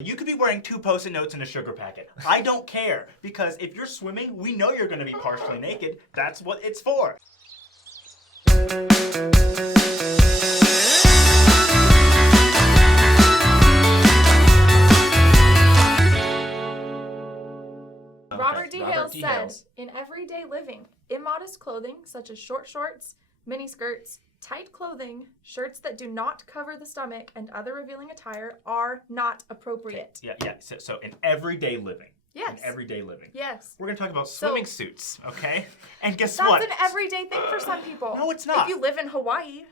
You could be wearing 2 Post-it notes and a sugar packet. I don't care, because if you're swimming, we know you're going to be partially naked. That's what it's for. Robert D. Hales said, in everyday living, immodest clothing such as short shorts, mini skirts, tight clothing, shirts that do not cover the stomach, and other revealing attire are not appropriate. Okay. Yeah. So in everyday living. Yes. In everyday living. Yes. We're going to talk about swimming suits, okay? And guess what? That's an everyday thing for some people. No, it's not. If you live in Hawaii.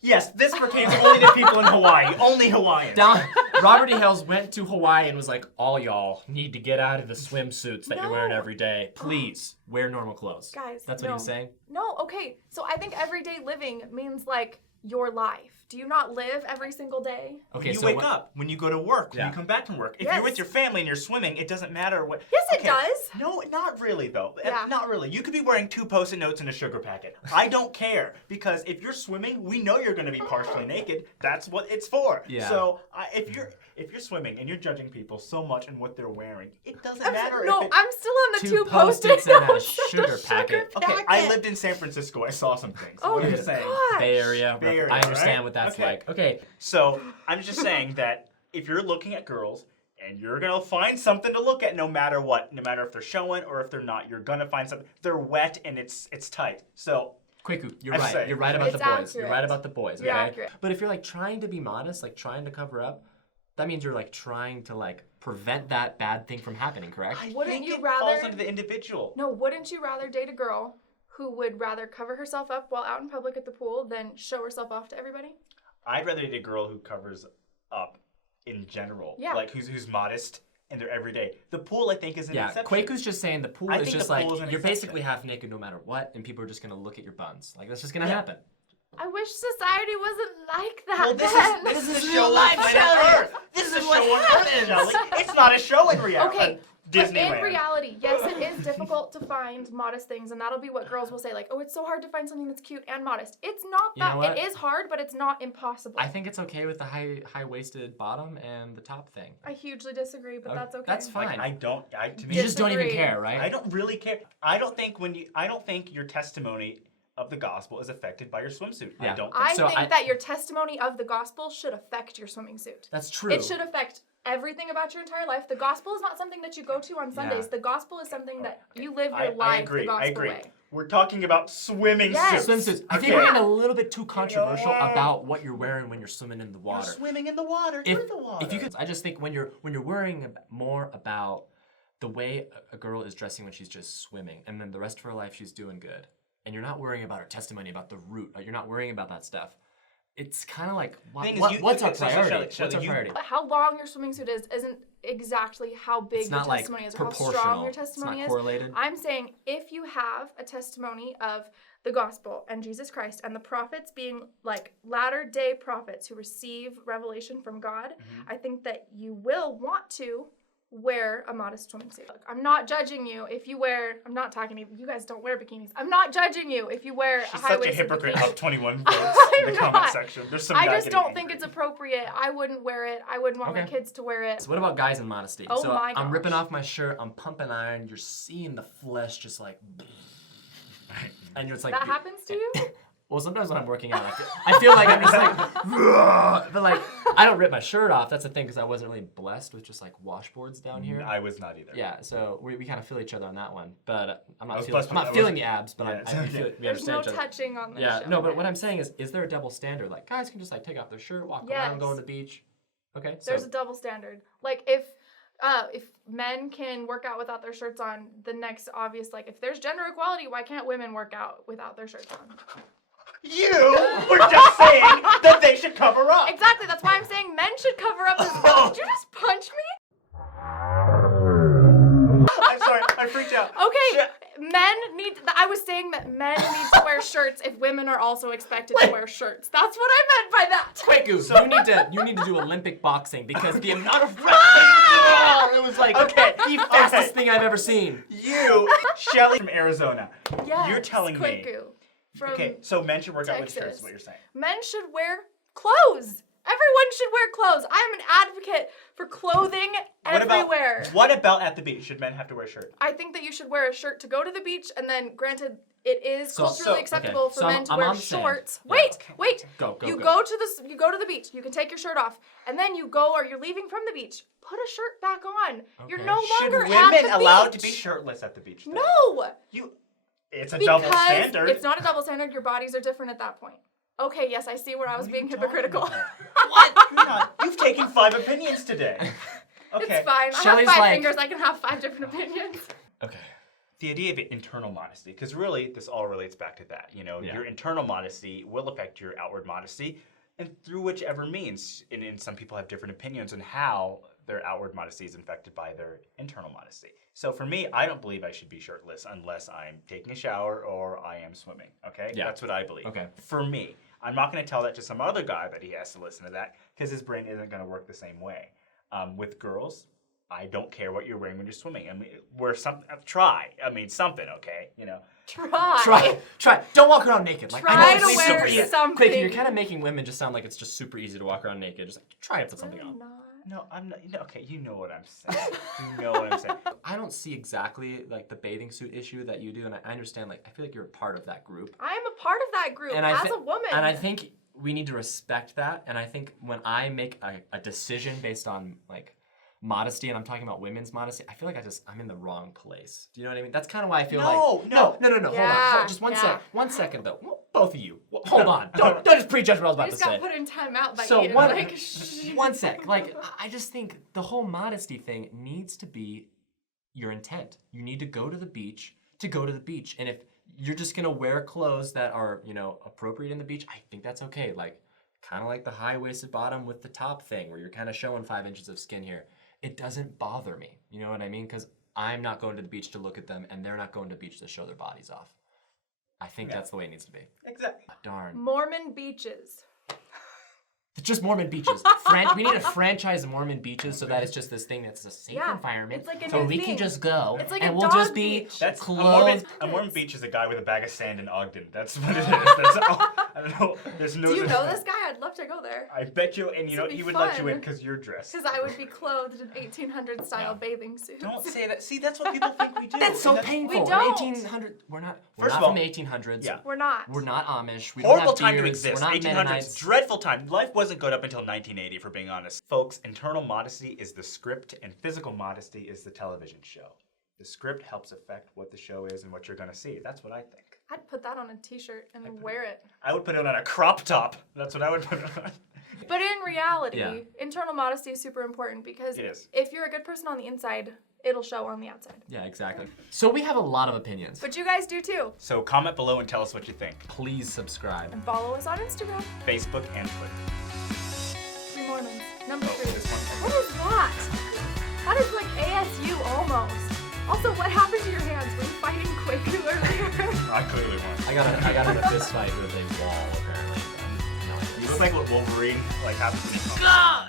Yes, this pertains only to people in Hawaii. Only Hawaiians. Robert D. Hales went to Hawaii and was like, all y'all need to get out of the swimsuits that you're wearing every day. Please, wear normal clothes. Guys, that's what he was saying? No, okay. So I think everyday living means like your life. Do you not live every single day? Okay, you wake up, when you go to work, when you come back from work. If you're with your family and you're swimming, it doesn't matter what... Yes, it does. No, not really, though. Yeah. Not really. You could be wearing 2 Post-it notes and a sugar packet. I don't care, because if you're swimming, we know you're going to be partially naked. That's what it's for. Yeah. So if you're swimming and you're judging people so much in what they're wearing, it doesn't matter. No, I'm still on the 2 Post-its Post-it and a notes sugar packet. Okay, I lived in San Francisco. I saw some things. Oh, what are you saying? gosh. Bay Area. I understand right? what that's like. Okay. So I'm just saying that if you're looking at girls and you're going to find something to look at no matter what, no matter if they're showing or if they're not, you're going to find something. They're wet and it's tight. So Kwaku, you're right. You're right about the boys. Accurate. You're right about the boys, okay? Accurate. But if you're like trying to be modest, like trying to cover up, that means you're like trying to like prevent that bad thing from happening, correct? Wouldn't you falls under the individual. No, wouldn't you rather date a girl who would rather cover herself up while out in public at the pool than show herself off to everybody? I'd rather date a girl who covers up in general. Yeah. Like who's modest in their everyday. The pool, I think, is an exception. Kwaku's just saying the pool is just like, you're basically half naked no matter what, and people are just going to look at your buns. Like, that's just going to happen. I wish society wasn't like that. Well, this is a show on planet Earth. This is a show on Earth, Shelley. It's not a show in reality. Okay. But Disneyland. in reality, yes, it is difficult to find modest things, and that'll be what girls will say, like, oh, it's so hard to find something that's cute and modest. It's not that. You know what? It is hard, but it's not impossible. I think it's okay with the high-waisted bottom and the top thing. I hugely disagree, but that's okay. That's fine. Like, to me, you just don't even care, right? I don't really care. I don't think your testimony of the gospel is affected by your swimsuit. Yeah. I think that your testimony of the gospel should affect your swimming suit. That's true. It should affect everything about your entire life. The gospel is not something that you go to on Sundays. Yeah. The gospel is something that you live your life the gospel way. We're talking about swimming suits. Swimsuits. I think we're getting a little bit too controversial about what you're wearing when you're swimming in the water. You're swimming in the water. You're in the water. If you could, I just think when you're worrying more about the way a girl is dressing when she's just swimming, and then the rest of her life she's doing good, and you're not worrying about her testimony, about the root, you're not worrying about that stuff. It's kind of like, what's our priority? What's our priority? How long your swimming suit is isn't exactly how big your testimony is or how strong your testimony is. It's not correlated. I'm saying if you have a testimony of the gospel and Jesus Christ and the prophets being like latter-day prophets who receive revelation from God, I think that you will want to wear a modest swimming suit. Look, I'm not judging you if you wear, I'm not talking to you guys don't wear bikinis. I'm not judging you if you wear a high-waisted bikini. She's such a hypocrite. Up 21 votes in the comment section. There's some I just don't think it's appropriate. I wouldn't wear it. I wouldn't want my kids to wear it. So what about guys in modesty? Oh so my gosh. I'm ripping off my shirt, I'm pumping iron, you're seeing the flesh just like, and you're just like. That happens to you? Well, sometimes when I'm working out, I feel like I'm just like, but like, I don't rip my shirt off. That's the thing, because I wasn't really blessed with just like washboards down here. I was not either. Yeah, so we kind of feel each other on that one. But I'm not feeling the abs, but we There's no understand each other. touching on this show. No, but what I'm saying is there a double standard? Like, guys can just like take off their shirt, walk around, go to the beach. Okay, so. There's a double standard. Like, if men can work out without their shirts on, the next obvious, like, if there's gender equality, why can't women work out without their shirts on? You were just saying that they should cover up. Exactly. That's why I'm saying men should cover up as well. Did you just punch me? I'm sorry. I freaked out. Okay. I was saying that men need to wear shirts if women are also expected to wear shirts. That's what I meant by that. Kwaku, so you need to do Olympic boxing, because the amount of wrestling, it was like the fastest thing I've ever seen. You, Shelley from Arizona. Yes, you're telling me. Okay, so men should work out with shirts, is what you're saying. Men should wear clothes. Everyone should wear clothes. I am an advocate clothing What everywhere. What about at the beach? Should men have to wear a shirt? I think that you should wear a shirt to go to the beach, and then, granted, it is culturally acceptable okay. for So men to I'm wear on the sand. shorts. Yeah. Wait. Go. You go to the beach. You can take your shirt off, and then you go, or you're leaving from the beach. Put a shirt back on. You're Okay. no Should longer at women the allowed beach. to be shirtless at the beach? Then? No. It's a double standard. It's not a double standard. Your bodies are different at that point. Okay, yes, I see where I was What are being you talking hypocritical. about? What? You're not. You've taken 5 opinions today. Okay. It's fine. Shelley's I have 5 like- fingers. I can have 5 different opinions. Okay. The idea of internal modesty, because really this all relates back to that. Your internal modesty will affect your outward modesty, and through whichever means. And some people have different opinions on how their outward modesty is affected by their internal modesty. So for me, I don't believe I should be shirtless unless I'm taking a shower or I am swimming. Okay, Yeah. That's what I believe. Okay. For me, I'm not going to tell that to some other guy that he has to listen to that because his brain isn't going to work the same way. With girls, I don't care what you're wearing when you're swimming. I mean, wear something. Try. I mean, something. Okay. Try. Don't walk around naked. Like, I Try know to it's wear super easy. something. Quick, you're kind of making women just sound like it's just super easy to walk around naked. Just like, try it, put something on. No, I'm not. Okay, you know what I'm saying. You know what I'm saying. I don't see exactly like the bathing suit issue that you do, and I understand. Like, I feel like you're a part of that group. I'm a part of that group And as a woman. And I think we need to respect that. And I think when I make a decision based on like modesty, and I'm talking about women's modesty, I feel like I'm in the wrong place. Do you know what I mean? That's kind of why I feel like no. Yeah, Hold on. Just one second though. Both of you. Hold on. Don't just prejudge what I was I about to just say. got put in timeout by So Eden. one, Like, one sec. Like, I just think the whole modesty thing needs to be your intent. You need to go to the beach to go to the beach. And if you're just gonna wear clothes that are, appropriate in the beach, I think that's okay. Like, kind of like the high-waisted bottom with the top thing where you're kind of showing 5 inches of skin here. It doesn't bother me. You know what I mean? Because I'm not going to the beach to look at them, and they're not going to the beach to show their bodies off. I think that's the way it needs to be. Exactly. Darn. Mormon beaches. Just Mormon beaches. We need to franchise Mormon beaches so that it's just this thing that's a safe environment. It's like a so new we thing. can just go It's like and a we'll dog just be beach. That's clothed. a Mormon beach is a guy with a bag of sand in Ogden. That's what it is. That's all. I don't know. There's no. Do you know this guy? I'd love to go there. I bet you, and This would be he would let you in fun. because you're dressed. Because I would be clothed in 1800 style bathing suits. Don't say that. See, that's what people think we do. That's so and painful. We don't. 1800. We're not First of from all, the 1800s. yeah. We're not. We're not Amish. We Horrible don't have time to beards. exist. We're not 1800s, Mennonites. dreadful time. Life wasn't good up until 1980, for being honest. Folks, internal modesty is the script, and physical modesty is the television show. The script helps affect what the show is and what you're going to see. That's what I think. I'd put that on a t-shirt and wear it. I would put it on a crop top. That's what I would put it on. But in reality, Yeah. internal modesty is super important because It is. if you're a good person on the inside, it'll show on the outside. Yeah, exactly. So we have a lot of opinions. But you guys do too. So comment below and tell us what you think. Please subscribe. And follow us on Instagram. Facebook and Twitter. 3 Mormons. Number Oh, 3. this one. What is that? That is like ASU almost. Also, what happened to your hands? Were you fighting Kwaku earlier? I clearly won. I got in a fist fight with a wall apparently. No, You look like what Wolverine happens when he comes.